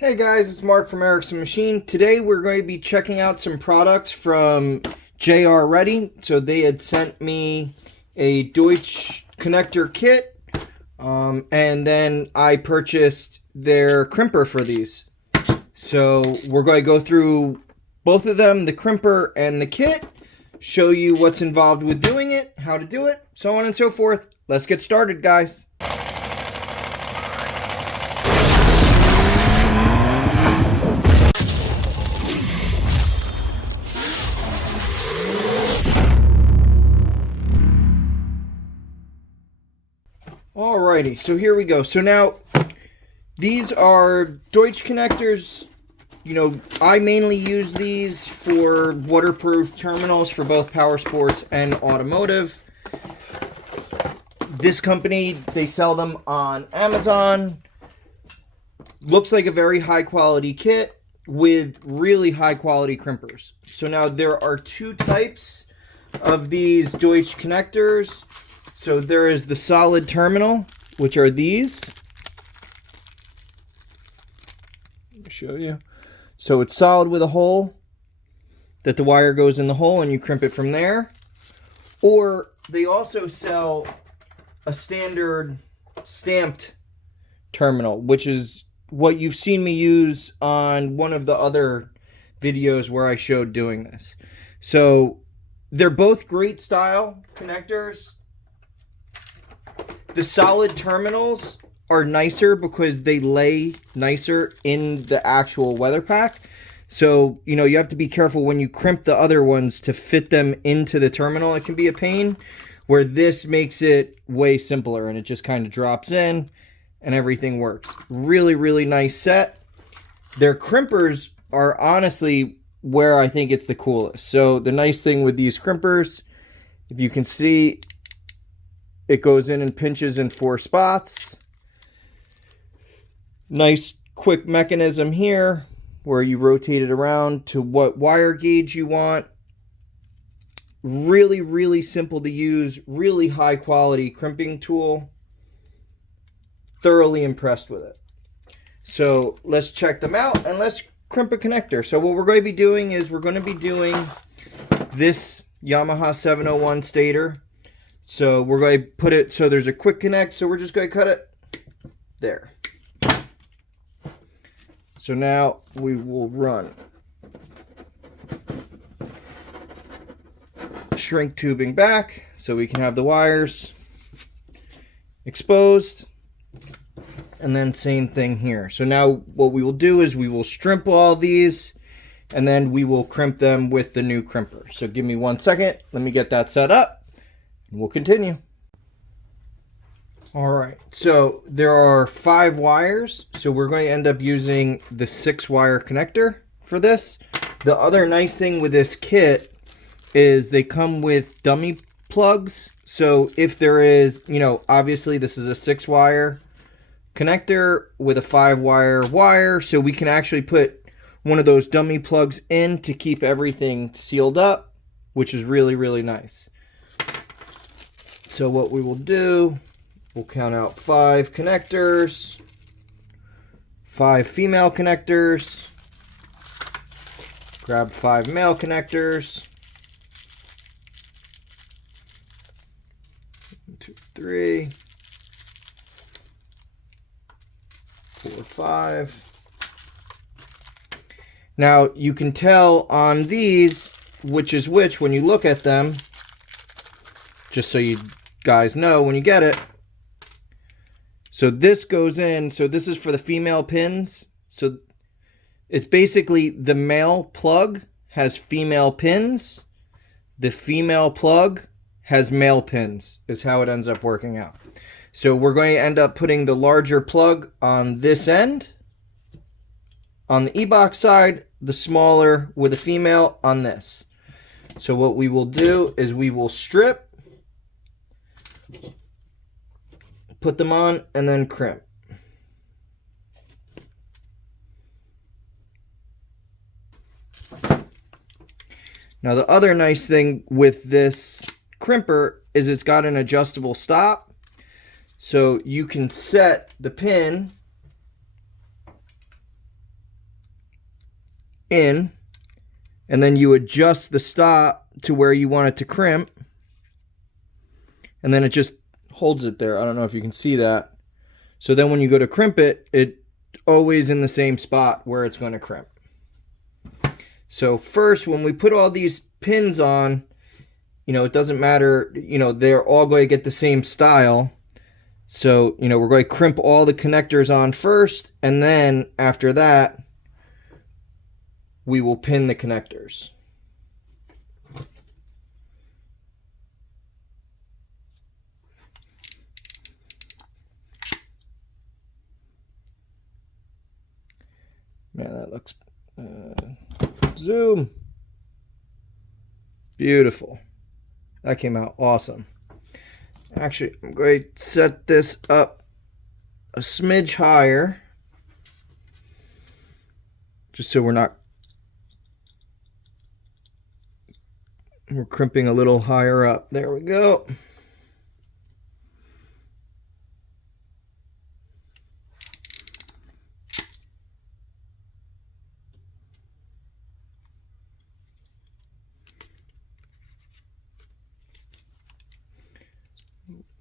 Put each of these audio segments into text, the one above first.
Hey guys, it's Mark from Erickson Machine. Today we're going to be checking out some products from JR Ready. So they had sent me a Deutsch connector kit, and then I purchased their crimper for these. So we're going to go through both of them, the crimper and the kit, show you what's involved with doing it, how to do it, so on and so forth. Let's get started, guys. Alrighty, so here we go. So now, these are Deutsch connectors. You know, I mainly use these for waterproof terminals for both power sports and automotive. This company, they sell them on Amazon. Looks like a very high quality kit with really high quality crimpers. So now there are two types of these Deutsch connectors. So there is the solid terminal, which are these. Let me show you. So it's solid with a hole that the wire goes in the hole and you crimp it from there. Or they also sell a standard stamped terminal, which is what you've seen me use on one of the other videos where I showed doing this. So they're both great style connectors. The solid terminals are nicer because they lay nicer in the actual weather pack. So, you know, you have to be careful when you crimp the other ones to fit them into the terminal. It can be a pain, where this makes it way simpler and it just kind of drops in and everything works. Really, really nice set. Their crimpers are honestly where I think it's the coolest. So the nice thing with these crimpers, if you can see, it goes in and pinches in 4 spots. Nice quick mechanism here where you rotate it around to what wire gauge you want. Really, really simple to use. Really high quality crimping tool. Thoroughly impressed with it. So let's check them out and let's crimp a connector. So what we're going to be doing is we're going to be doing this Yamaha 701 stator. So we're going to put it so there's a quick connect. So we're just going to cut it there. So now we will run shrink tubing back so we can have the wires exposed. And then same thing here. So now what we will do is we will strip all these and then we will crimp them with the new crimper. So give me 1 second. Let me get that set up. We'll continue. All right, so there are 5 wires. So we're going to end up using the 6-wire connector for this. The other nice thing with this kit is they come with dummy plugs. So if there is, you know, obviously this is a 6-wire connector with a 5-wire wire. So we can actually put one of those dummy plugs in to keep everything sealed up, which is really, really nice. So what we will do, we'll count out 5 connectors, 5 female connectors, grab 5 male connectors, 1, 2, 3, 4, 5. Now you can tell on these which is which when you look at them, just so you guys know when you get it. So this goes in, so this is for the female pins. So it's basically the male plug has female pins. The female plug has male pins, is how it ends up working out. So we're going to end up putting the larger plug on this end. On the e-box side, the smaller with the female on this. So what we will do is we will strip, put them on, and then crimp. Now the other nice thing with this crimper is it's got an adjustable stop. So you can set the pin in, and then you adjust the stop to where you want it to crimp, and then it just holds it there. I don't know if you can see that. So then when you go to crimp it, it's always in the same spot where it's going to crimp. So first, when we put all these pins on, it doesn't matter, they're all going to get the same style. So, we're going to crimp all the connectors on first, and then after that, we will pin the connectors. Man, that looks, zoom. Beautiful. That came out awesome. Actually, I'm going to set this up a smidge higher, just so we're crimping a little higher up. There we go.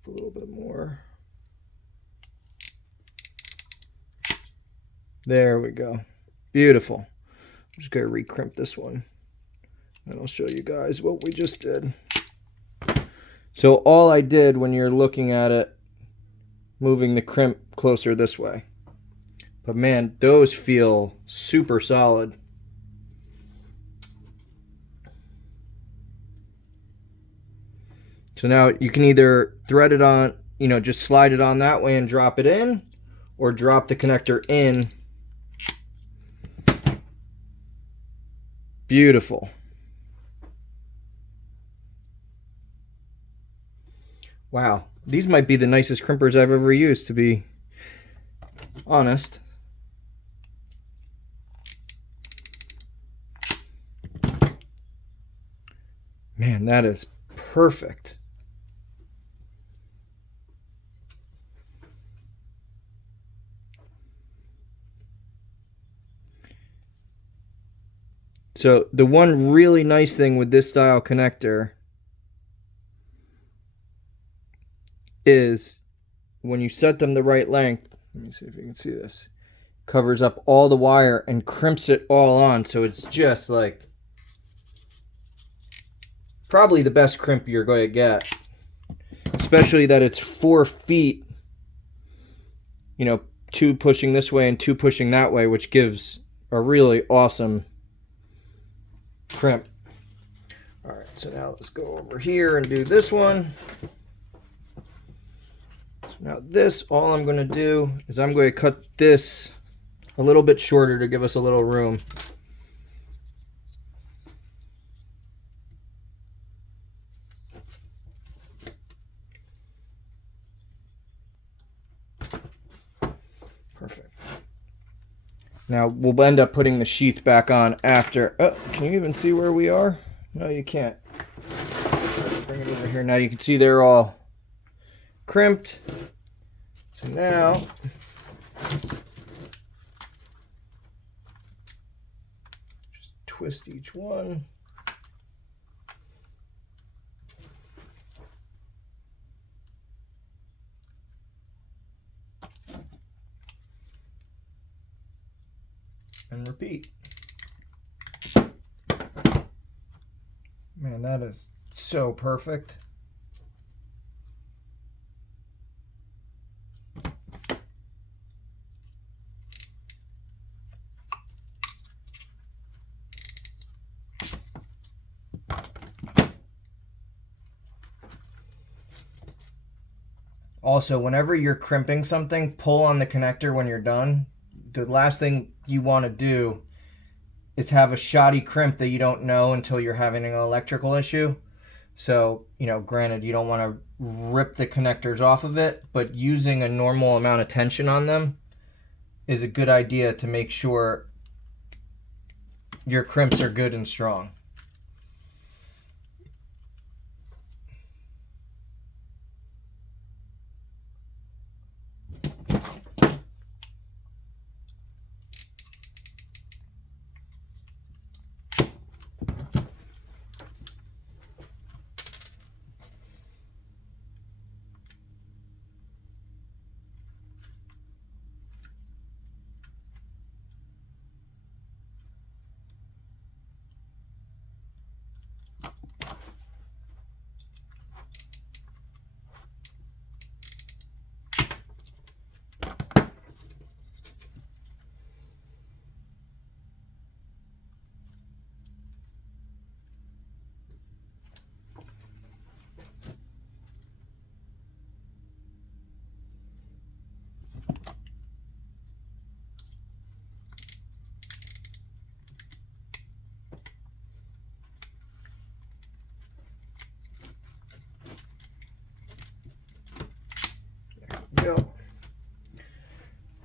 A little bit more. There we go. Beautiful. I'm just going to recrimp this one, and I'll show you guys what we just did. So all I did, when you're looking at it, moving the crimp closer this way. But man, those feel super solid. So now you can either thread it on, just slide it on that way and drop it in, or drop the connector in. Beautiful. Wow, these might be the nicest crimpers I've ever used, to be honest. Man, that is perfect. So the one really nice thing with this style connector is when you set them the right length, let me see if you can see this, covers up all the wire and crimps it all on, so it's just like probably the best crimp you're going to get, especially that it's 4 feet, 2 pushing this way and 2 pushing that way, which gives a really awesome crimp. All right, so now let's go over here and do this one. So now this, all I'm going to do is I'm going to cut this a little bit shorter to give us a little room. Perfect. Now we'll end up putting the sheath back on after. Oh, can you even see where we are? No, you can't. Bring it over here. Now you can see they're all crimped. So now just twist each one. And repeat. Man, that is so perfect. Also, whenever you're crimping something, pull on the connector when you're done. The last thing you want to do is have a shoddy crimp that you don't know until you're having an electrical issue. So, granted, you don't want to rip the connectors off of it, but using a normal amount of tension on them is a good idea to make sure your crimps are good and strong.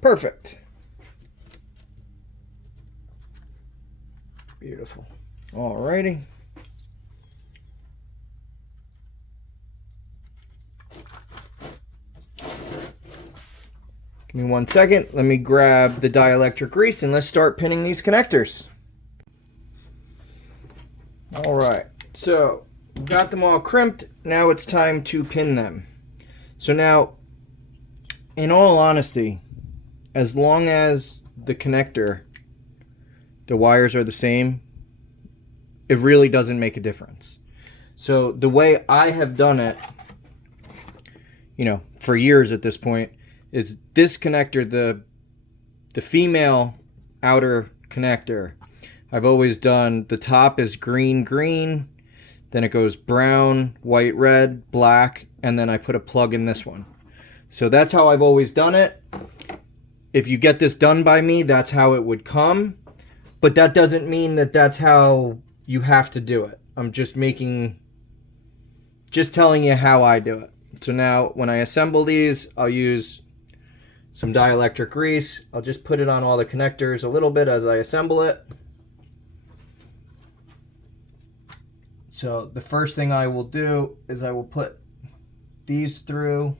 Perfect. Beautiful. Alrighty. Give me 1 second. Let me grab the dielectric grease and let's start pinning these connectors. Alright, so we've got them all crimped. Now it's time to pin them. So now, in all honesty, as long as the connector, the wires are the same, it really doesn't make a difference. So the way I have done it, you know, for years at this point, is this connector, the female outer connector, I've always done, the top is green, green, then it goes brown, white, red, black, and then I put a plug in this one. So that's how I've always done it. If you get this done by me, that's how it would come. But that doesn't mean that that's how you have to do it. I'm just telling you how I do it. So now when I assemble these, I'll use some dielectric grease. I'll just put it on all the connectors a little bit as I assemble it. So the first thing I will do is I will put these through.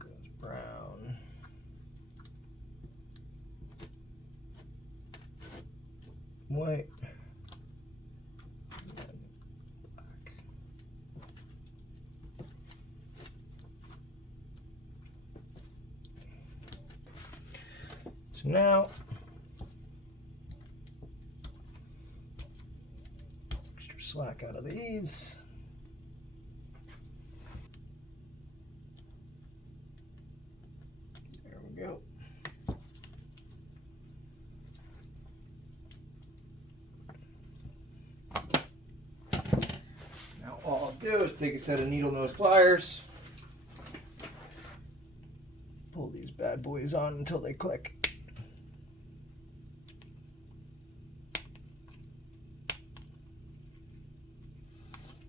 Goes brown. White. And black. So now slack out of these. There we go. Now all I'll do is take a set of needle nose pliers, pull these bad boys on until they click.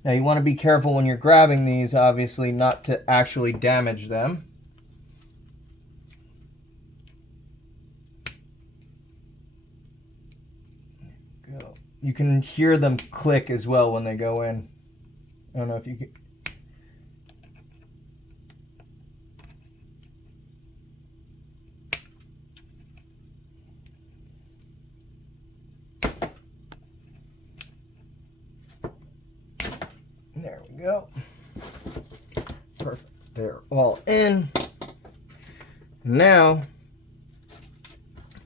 Now you want to be careful when you're grabbing these, obviously, not to actually damage them. There we go. You can hear them click as well when they go in. I don't know if you can. There we go. Perfect. They're all in. Now,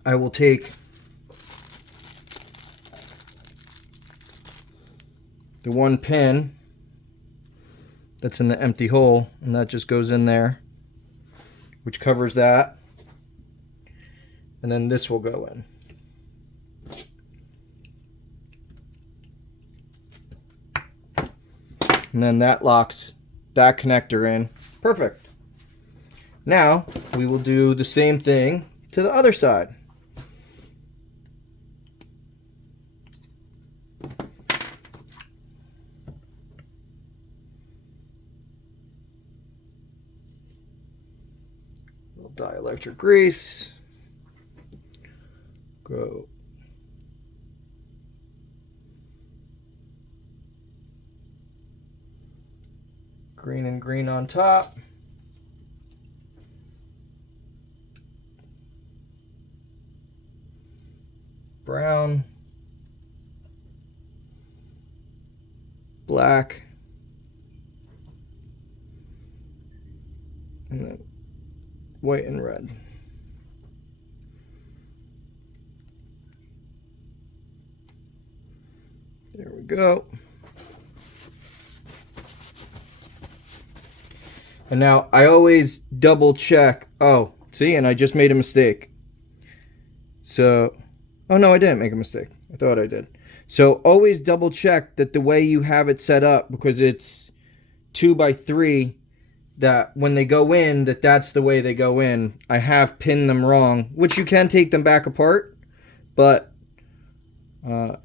I will take the one pin that's in the empty hole, and that just goes in there, which covers that. And then this will go in. And then that locks that connector in. Perfect. Now we will do the same thing to the other side. Little dielectric grease. Go. Green and green on top. Brown. Black. And then white and red. There we go. And now I always double check. Oh, see, and I just made a mistake. So, oh no, I didn't make a mistake. I thought I did. So always double check that the way you have it set up, because it's 2x3, that when they go in, that's the way they go in. I have pinned them wrong, which you can take them back apart, but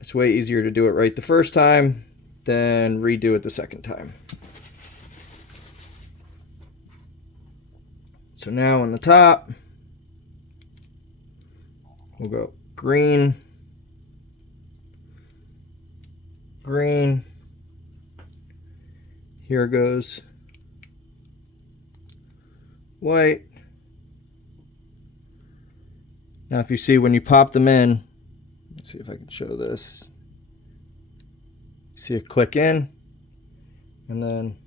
it's way easier to do it right the first time than redo it the second time. So now on the top, we'll go green, green. Here goes white. Now if you see when you pop them in, let's see if I can show this. See it click in, and then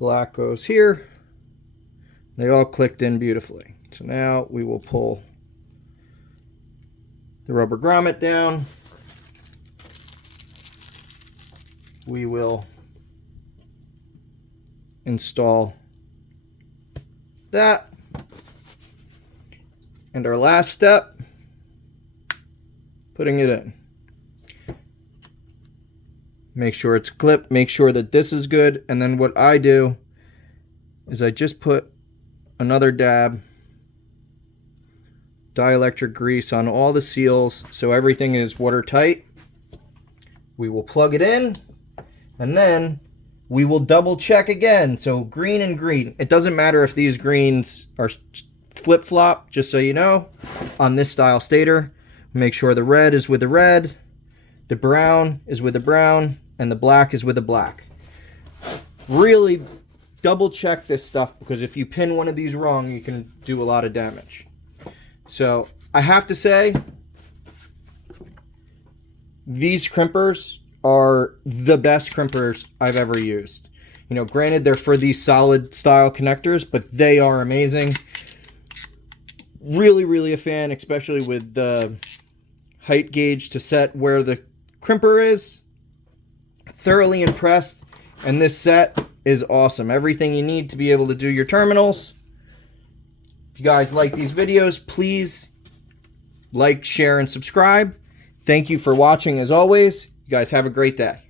black goes here. They all clicked in beautifully. So now we will pull the rubber grommet down. We will install that. And our last step, putting it in. Make sure it's clipped, make sure that this is good, and then what I do is I just put another dab dielectric grease on all the seals so everything is watertight. We will plug it in, and then we will double check again. So green and green. It doesn't matter if these greens are flip-flop, just so you know, on this style stator. Make sure the red is with the red, the brown is with the brown, and the black is with the black. Really double check this stuff, because if you pin one of these wrong, you can do a lot of damage. So I have to say, these crimpers are the best crimpers I've ever used. You know, granted, they're for these solid style connectors, but they are amazing. Really, really a fan, especially with the height gauge to set where the crimper is. Thoroughly impressed, and this set is awesome. Everything you need to be able to do your terminals. If you guys like these videos, please like, share, and subscribe. Thank you for watching as always. You guys have a great day.